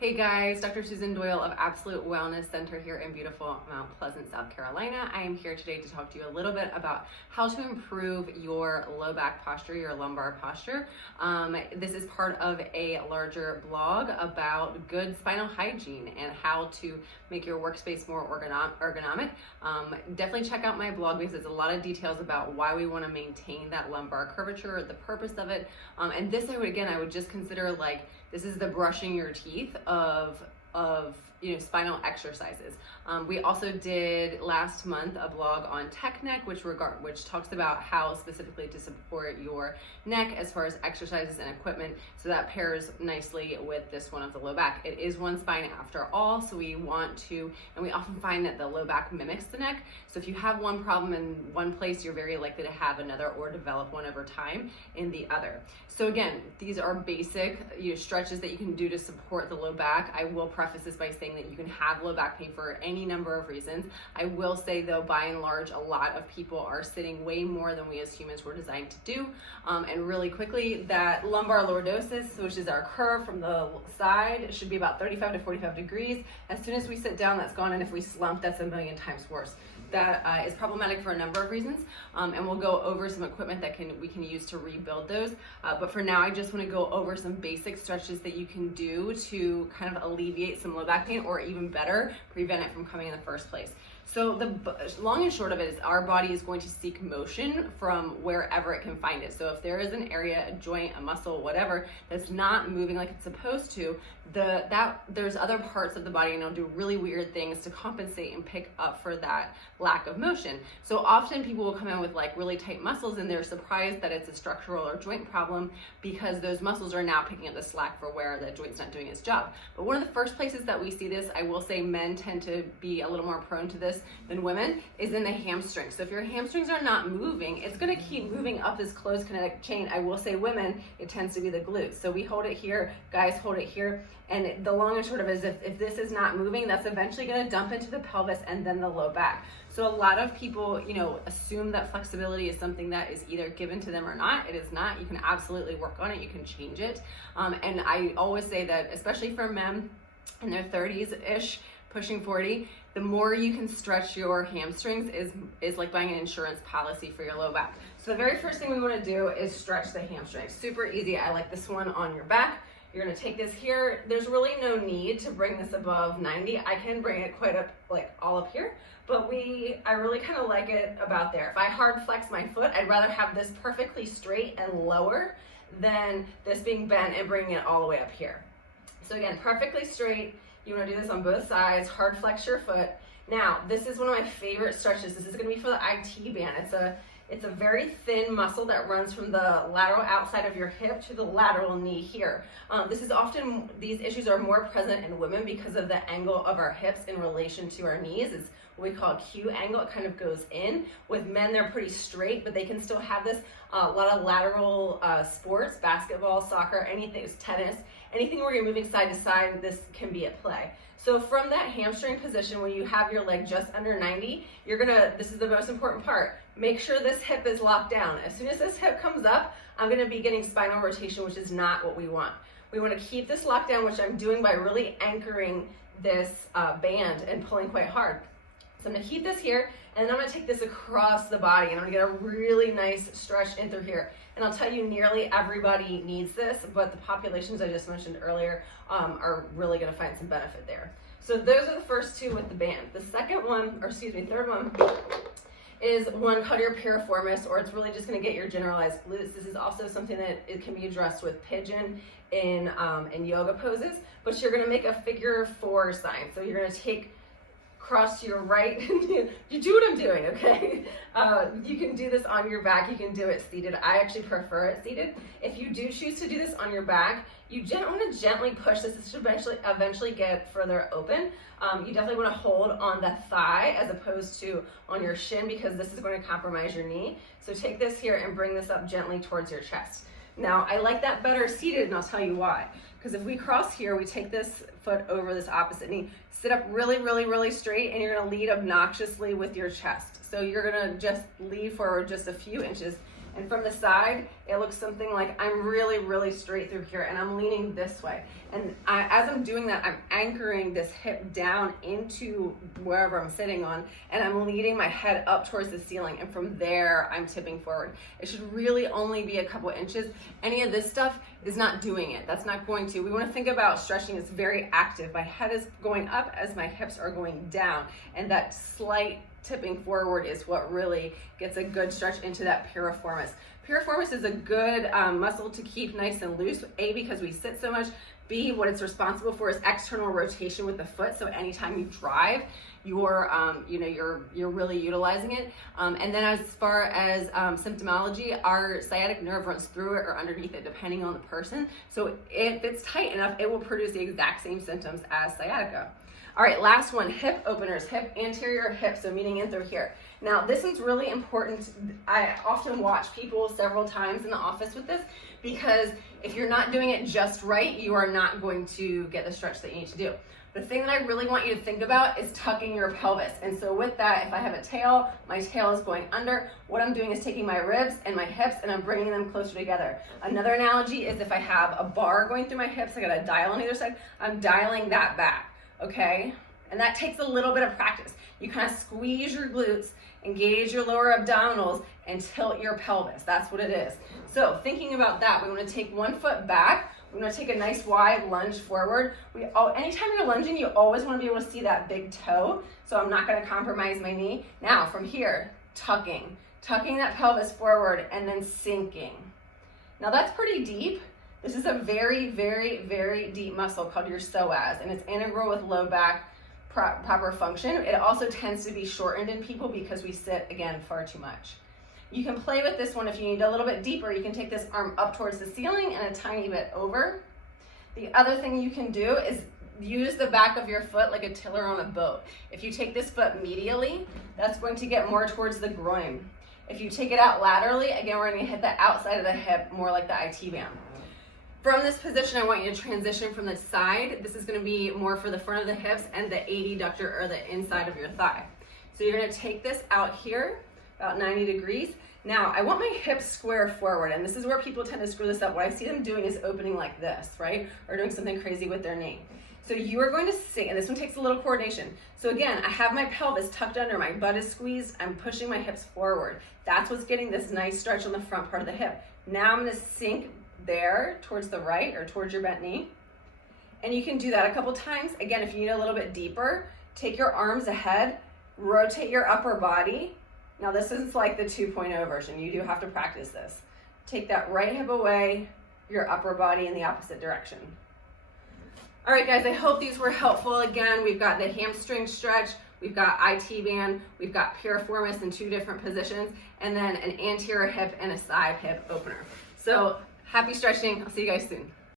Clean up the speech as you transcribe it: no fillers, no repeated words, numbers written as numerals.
Hey guys, Dr. Susan Doyle of Absolute Wellness Center here in beautiful Mount Pleasant, South Carolina. I am here today to talk to you a little bit about how to improve your low back posture, your lumbar posture. This is part of a larger blog about good spinal hygiene and how to make your workspace more ergonomic. Definitely check out my blog because there's a lot of details about why we want to maintain that lumbar curvature, the purpose of it. And this I would just consider like, this is the brushing your teeth of spinal exercises. We also did last month a blog on tech neck, which talks about how specifically to support your neck as far as exercises and equipment. So that pairs nicely with this one of the low back. It is one spine after all, so we often find that the low back mimics the neck. So if you have one problem in one place, you're very likely to have another or develop one over time in the other. So again, these are basic stretches that you can do to support the low back. I will preface this by saying that you can have low back pain for any number of reasons. I will say though, by and large, a lot of people are sitting way more than we as humans were designed to do. And really quickly, that lumbar lordosis, which is our curve from the side, should be about 35 to 45 degrees. As soon as we sit down, that's gone, and if we slump, that's a million times worse. That is problematic for a number of reasons, and we'll go over some equipment that we can use to rebuild those. But for now, I just want to go over some basic stretches that you can do to kind of alleviate some low back pain, or even better, prevent it from coming in the first place. So the long and short of it is our body is going to seek motion from wherever it can find it. So if there is an area, a joint, a muscle, whatever, that's not moving like it's supposed to, there's other parts of the body and it'll do really weird things to compensate and pick up for that lack of motion. So often people will come in with like really tight muscles and they're surprised that it's a structural or joint problem because those muscles are now picking up the slack for where the joint's not doing its job. But one of the first places that we see this, I will say men tend to be a little more prone to this than women, is in the hamstrings. So if your hamstrings are not moving, it's going to keep moving up this closed kinetic chain. I will say women, it tends to be the glutes. So we hold it here, guys hold it here, and the long and short of it is if this is not moving, that's eventually going to dump into the pelvis and then the low back. So a lot of people, assume that flexibility is something that is either given to them or not. It is not. You can absolutely work on it. You can change it. And I always say that, especially for men in their 30s-ish, pushing 40, the more you can stretch your hamstrings is like buying an insurance policy for your low back. So the very first thing we want to do is stretch the hamstrings. Super easy. I like this one on your back. You're going to take this here. There's really no need to bring this above 90. I can bring it quite up, like all up here, but I really kind of like it about there. If I hard flex my foot, I'd rather have this perfectly straight and lower than this being bent and bringing it all the way up here. So again, perfectly straight. You want to do this on both sides, hard flex your foot. Now, this is one of my favorite stretches. This is going to be for the IT band. It's a very thin muscle that runs from the lateral outside of your hip to the lateral knee here. These issues are more present in women because of the angle of our hips in relation to our knees. It's what we call a Q angle. It kind of goes in. With men, they're pretty straight, but they can still have this. A lot of lateral sports, basketball, soccer, anything, tennis, anything where you're moving side to side, this can be at play. So from that hamstring position, when you have your leg just under 90, this is the most important part, make sure this hip is locked down. As soon as this hip comes up, I'm gonna be getting spinal rotation, which is not what we want. We wanna keep this locked down, which I'm doing by really anchoring this band and pulling quite hard. So I'm gonna keep this here, and then I'm gonna take this across the body, and I'm gonna get a really nice stretch in through here. And I'll tell you, nearly everybody needs this, but the populations I just mentioned earlier are really gonna find some benefit there. So those are the first two with the band. The third one, is one called your Piriformis, or it's really just gonna get your generalized glutes. This is also something that it can be addressed with pigeon in yoga poses, but you're gonna make a figure 4 sign. So you're gonna take cross to your right. You do what I'm doing, okay? You can do this on your back. You can do it seated. I actually prefer it seated. If you do choose to do this on your back, you want to gently push this. This should eventually get further open. You definitely want to hold on the thigh as opposed to on your shin, because this is going to compromise your knee. So take this here and bring this up gently towards your chest. Now, I like that better seated, and I'll tell you why. Because if we cross here, we take this foot over this opposite knee, sit up really, really, really straight, and you're gonna lead obnoxiously with your chest. So you're gonna just lead forward just a few inches. And from the side, it looks something like I'm really, really straight through here and I'm leaning this way. And as I'm doing that, I'm anchoring this hip down into wherever I'm sitting on, and I'm leading my head up towards the ceiling, and from there, I'm tipping forward. It should really only be a couple inches. Any of this stuff is not doing it. That's not going to. We want to think about stretching as very active. My head is going up as my hips are going down, and that slight tipping forward is what really gets a good stretch into that piriformis. Piriformis is a good muscle to keep nice and loose, A, because we sit so much, B, what it's responsible for is external rotation with the foot. So anytime you drive, you're really utilizing it. And then as far as symptomology, our sciatic nerve runs through it or underneath it, depending on the person. So if it's tight enough, it will produce the exact same symptoms as sciatica. All right, last one, hip openers, hip anterior hip, so meaning in through here. Now, this is really important. I often watch people several times in the office with this, because if you're not doing it just right, you are not going to get the stretch that you need to do. The thing that I really want you to think about is tucking your pelvis. And so with that, if I have a tail, my tail is going under. What I'm doing is taking my ribs and my hips and I'm bringing them closer together. Another analogy is if I have a bar going through my hips, I got a dial on either side, I'm dialing that back, okay? And that takes a little bit of practice. You kind of squeeze your glutes, engage your lower abdominals, and tilt your pelvis. That's what it is. So thinking about that, we want to take one foot back. We want to take a nice wide lunge forward. Anytime you're lunging, you always want to be able to see that big toe. So I'm not going to compromise my knee. Now from here, tucking that pelvis forward and then sinking. Now that's pretty deep. This is a very, very, very deep muscle called your psoas, and it's integral with low back proper function. It also tends to be shortened in people because we sit, again, far too much. You can play with this one if you need a little bit deeper. You can take this arm up towards the ceiling and a tiny bit over. The other thing you can do is use the back of your foot like a tiller on a boat. If you take this foot medially, that's going to get more towards the groin. If you take it out laterally, again, we're going to hit the outside of the hip more like the IT band. From this position, I want you to transition from the side. This is going to be more for the front of the hips and the adductor or the inside of your thigh. So you're going to take this out here, about 90 degrees. Now, I want my hips square forward, and this is where people tend to screw this up. What I see them doing is opening like this, right? Or doing something crazy with their knee. So you are going to sink, and this one takes a little coordination. So again, I have my pelvis tucked under, my butt is squeezed, I'm pushing my hips forward. That's what's getting this nice stretch on the front part of the hip. Now I'm going to sink there towards the right or towards your bent knee. And you can do that a couple times. Again, if you need a little bit deeper, take your arms ahead, rotate your upper body. Now this is like the 2.0 version. You do have to practice this. Take that right hip away, your upper body in the opposite direction. All right, guys, I hope these were helpful. Again, we've got the hamstring stretch, we've got IT band, we've got piriformis in 2 different positions, and then an anterior hip and a side hip opener. So happy stretching. I'll see you guys soon.